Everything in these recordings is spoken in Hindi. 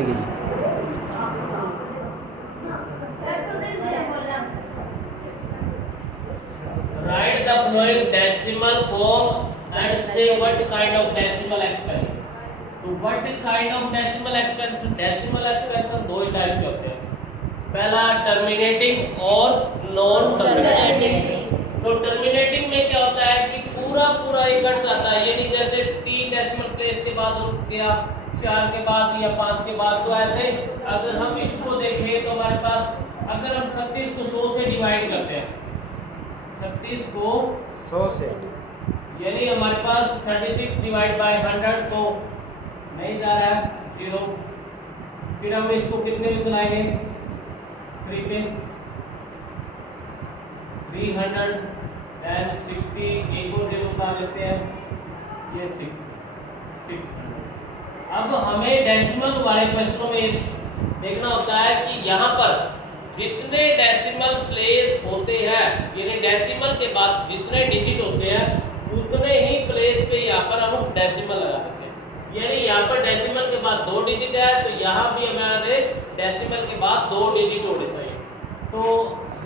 Write the following decimal form and say what kind of decimal expansion. तो what kind of decimal expansion? Decimal expansion दो ही टाइप के होते हैं, पहला टर्मिनेटिंग और नॉन टर्मिनेटिंग। तो टर्मिनेटिंग में क्या होता है कि पूरा पूरा ये कट जाता है, यानी जैसे 3 डेसिमल प्लेस के बाद रुक गया, 4 के बाद या 5 के बाद। तो ऐसे अगर हम इसको देखें तो हमारे पास, अगर हम 36 को 100 से डिवाइड करते हैं, 36 को 100 से, यानी हमारे पास 36 डिवाइड बाय 100 तो नहीं जा रहा है, 0। फिर हम इसको कितने में चलाएंगे, 3 पे, 300 देन 60, एक और 0 उतार लेते हैं, ये 600। अब हमें डेसिमल वाले क्वेश्चनों में देखना होता है कि यहाँ पर जितने डेसिमल प्लेस होते हैं, यानी डेसिमल के बाद जितने डिजिट होते हैं उतने ही प्लेस पे यहाँ पर हम डेसिमल लगा सकते हैं। यानी यहाँ पर डेसिमल के बाद 2 डिजिट है तो यहाँ भी हमारे डेसिमल के बाद 2 डिजिट होने चाहिए। तो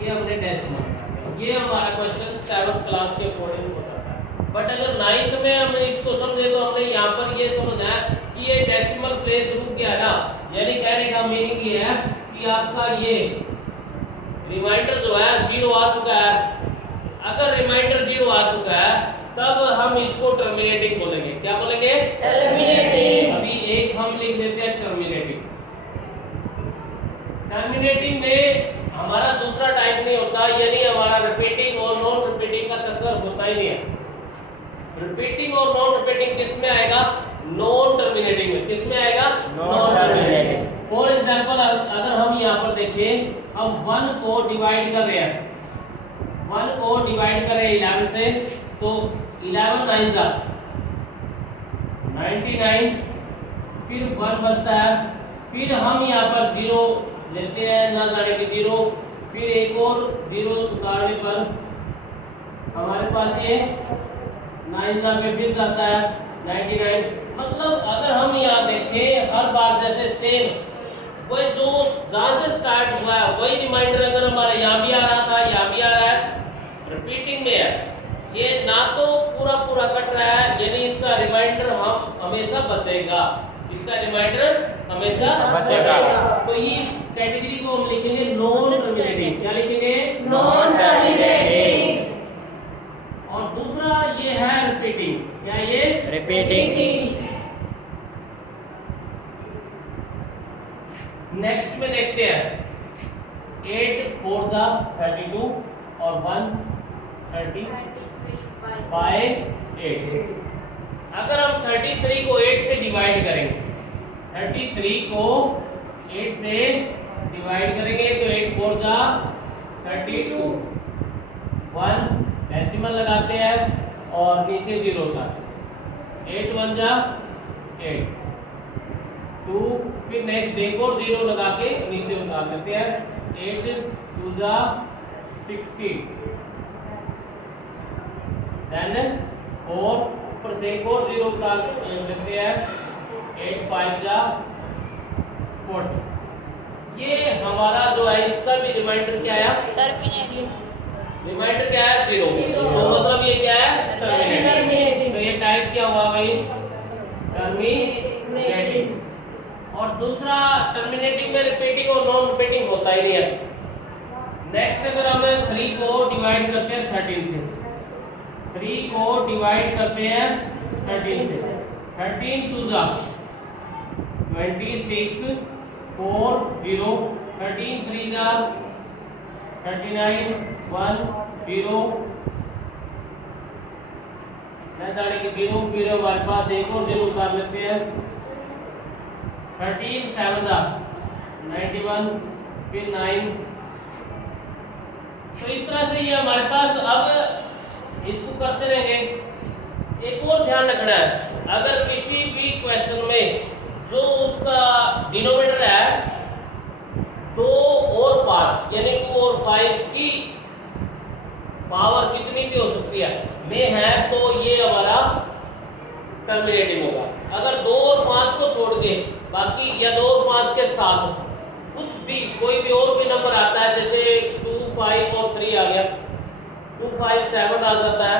ये हमने डेसिमल, ये हमारा क्वेश्चन 7th क्लास के अकॉर्डिंग हो जाता है। बट अगर 9th में हम इसको समझे तो हमने यहाँ पर ये समझना है कि ये डेसिमल प्लेस रुक गया ना, यानी कहने का मीनिंग ये है कि आपका ये रिमाइंडर जो है 0 आ चुका है। अगर रिमाइंडर 0 आ चुका है तब हम इसको टर्मिनेटिंग बोलेंगे। क्या बोलेंगे? टर्मिनेटिंग। अभी एक हम लिख देते हैं टर्मिनेटिंग। टर्मिनेटिंग में हमारा दूसरा टाइप नहीं होता, यानी हमारा रिपीटिंग और नॉन रिपीटिंग का चक्कर होता ही नहीं है। रिपीटिंग और नॉन रिपीटिंग किस में आएगा? नॉन टर्मिनेटिंग में। किस में आएगा? Non terminating. फॉर एग्जांपल अगर हम यहाँ पर देखें, हम 1 को डिवाइड कर रहे हैं, 1 को डिवाइड कर रहे हैं 11 से, तो 11 9 जा 99, फिर 1 बचता है, फिर हम यहाँ पर 0 लेते हैं, ना जाने के 0, फिर एक और 0 उतारने पर हमारे पास ये 9 जा पे फिर जाता है 99। मतलब अगर हम यहाँ देखें हर बार जैसे सेम वही जो जहाँ से स्टार्ट हुआ है वही रिमाइंडर अगर हमारे यहाँ भी आ रहा था, यहाँ भी आ रहा है, रिपीटिंग में है, ये ना तो पूरा पूरा कट रहा है, यानी इसका रिमाइंडर हम हमेशा बचेगा, इसका रिमाइंडर हमेशा बचेगा। तो इस कैटेगरी को हम लिखेंगे नॉन टर्मिनेटिंग। क्या लिखेंगे? Non terminating. और दूसरा ये है रिपीटिंग। क्या ये? रिपीटिंग। नेक्स्ट में देखते हैं 8 4 जा 32 और 1 30 बाय 8। अगर हम 33 को 8 से डिवाइड करेंगे, 33 को 8 से डिवाइड करेंगे तो 8 4 जा 32, 1 डेसिमल लगाते हैं और नीचे 0 था, 8 1 जा 8, 2, फिर नेक्स्ट एक और 0 लगा के नीचे उतार देते हैं, 8 2 जा 16, देन 4 ऊपर से एक और 0 उतार देते हैं, 8 5 जा 40। ये हमारा जो है इसका भी रिमाइंडर क्या आया? टर्मिनेटिंग। रिमाइंडर क्या है? 0। तो मतलब ये क्या है? टर्मिनेटिंग। तो ये टाइप क्या हुआ भाई? टर्मिनेटिंग। और दूसरा टर्मिनेटिंग में रिपीटिंग और नॉन रिपीटिंग होता ही नहीं है। नेक्स्ट अगर हम 3 को डिवाइड करते हैं 13 से, 3 को डिवाइड करते हैं 13 से, 13 2 जा 26 4 0, 13 3 जा 39 1 0, न जाने की 0, फिर हमारे पास एक और 0 उतार लेते हैं, 13 7 जा 91, फिर 9। तो इस तरह से ये हमारे पास, अब इसको करते रहेंगे। एक और ध्यान रखना है, अगर किसी भी क्वेश्चन में जो उसका डिनोमिनेटर है 2 और 5 यानी 2 और 5 की पावर कितनी भी हो सकती है में है, तो ये हमारा टर्मिनेटिंग होगा। अगर 2 और 5 को छोड़ के बाकी या 2 और 5 के साथ कुछ भी कोई भी और भी नंबर आता है, जैसे 2 5 और 3 आ गया, 2 5 7 आ जाता है,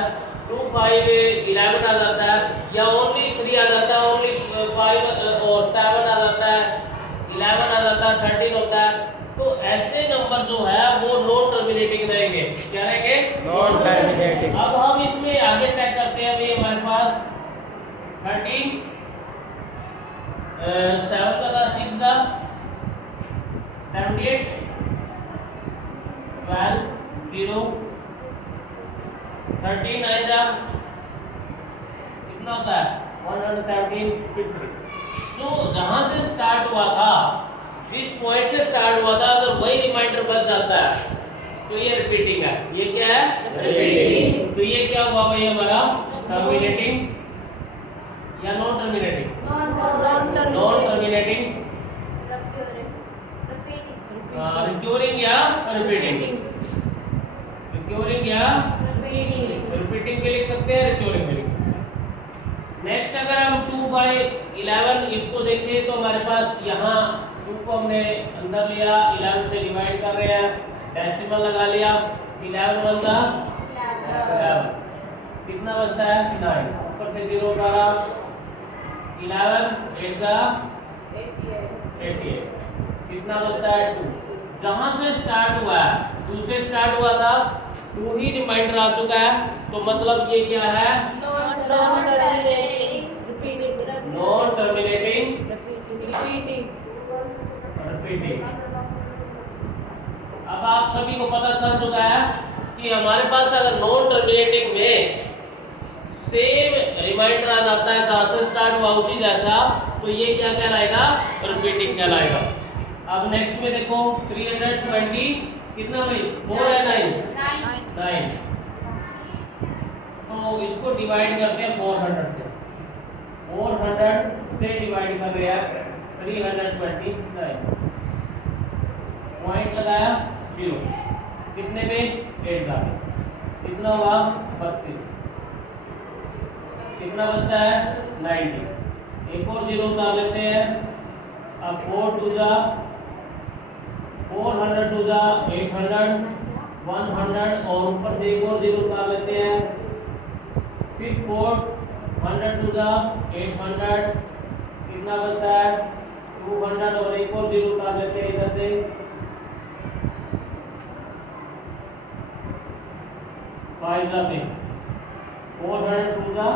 2 5 11 आ जाता है, या ओनली 3 आ जाता है, ओनली 5 और 7 आ जाता है, 11 आ जाता है, 13 होता है। तो ऐसे नंबर जो है वो नॉन टर्मिनेटिंग रहेंगे। क्या रहेंगे? Non terminating. अब हम इसमें आगे चेक करते हैं। भाई हमारे पास 13 7 का 6 का 78 12 0 13 9 जा कितना होता है 117 50। तो जहां से स्टार्ट हुआ था, जिस पॉइंट से स्टार्ट हुआ था, अगर वही रिमाइंडर बच जाता है तो ये रिपीटिंग है। ये क्या है? रिपीटिंग। तो ये क्या हुआ भाई हमारा? टर्मिनेटिंग या non terminating? Non terminating, recurring या रिपीटिंग? रिक्योरिंग या रिपीटिंग भी लिख सकते हैं, रिक्योरिंग भी लिख सकते हैं। नेक्स्ट अगर हम 2 बाई 11 इसको देखें तो हमारे पास यहाँ 2 को हमने अंदर लिया, 11 से डिवाइड कर रहे हैं, डेसिमल लगा लिया, 11 बनता 11, कितना बचता है 9, ऊपर से 0 उतारा, 11 8 का 88, कितना बचता है 2। जहां से स्टार्ट हुआ है 2 से स्टार्ट हुआ था, 2 ही रिमाइंडर आ चुका है, तो मतलब ये क्या है? Non terminating repeating. अब आप सभी को पता चल चुका है कि हमारे पास अगर नॉन टर्मिनेटिंग में सेम रिमाइंडर आ जाता है जहां से स्टार्ट हुआ उसी जैसा, तो ये क्या कहलाएगा? रिपीटिंग कहलाएगा। अब नेक्स्ट में देखो 320 कितना भाई 4 है 9 तो इसको डिवाइड करते हैं 400 से, 400 से डिवाइड कर रहे हैं 329, पॉइंट लगाया 0, कितने में 8 जाते, कितना हुआ 32, कितना बचता है 90, एक और 0 उतार लेते हैं। अब 4 2 जा 400 2 जा 800 100 और ऊपर से एक और 0 उतार लेते हैं, फिर 400 2 जा 800, कितना बचता है 200 और एक और 0 उतार लेते हैं इधर से, 5 जाते 400 2 जा,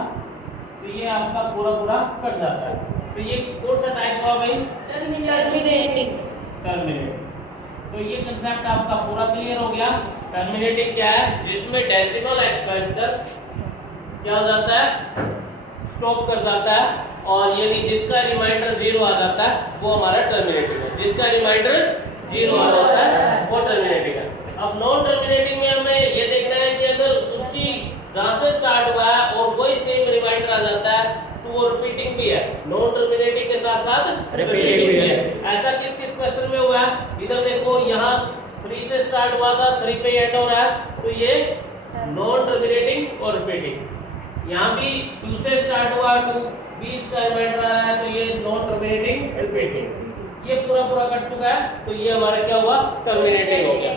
तो ये आपका पूरा पूरा कट जाता है। तो ये कौन सा टाइप हुआ भाई? टर्मिनेटिंग। टर्मिनेट। तो ये कंसेप्ट आपका पूरा क्लियर हो गया। टर्मिनेटिंग क्या है? जिसमें डेसिमल एक्सपेंशन क्या हो जाता है? स्टॉप कर जाता है, और यदि जिसका रिमाइंडर 0 आ जाता है वो हमारा टर्मिनेटिंग है। जिसका रिमाइंडर 0 आ जाता है वो टर्मिनेटिंग है। अब नॉन टर्मिनेटिंग में हमें ये देखना है कि अगर उसी जहां से स्टार्ट हुआ है और वही सेम रिमाइंडर आ जाता है तो वो रिपीटिंग भी है। नॉन टर्मिनेटिंग के साथ साथ रिपीटिंग भी है। ऐसा किस किस क्वेश्चन में हुआ है? इधर देखो, यहाँ 3 से स्टार्ट हुआ था, 3 पे एंड हो रहा है, तो ये नॉन टर्मिनेटिंग और रिपीटिंग। यहाँ भी 2 से स्टार्ट हुआ, 2 20 का रिमाइंडर आ रहा है, तो ये नॉन टर्मिनेटिंग रिपीटिंग। ये पूरा पूरा कट चुका है, तो ये हमारा क्या हुआ? टर्मिनेटिंग हो गया।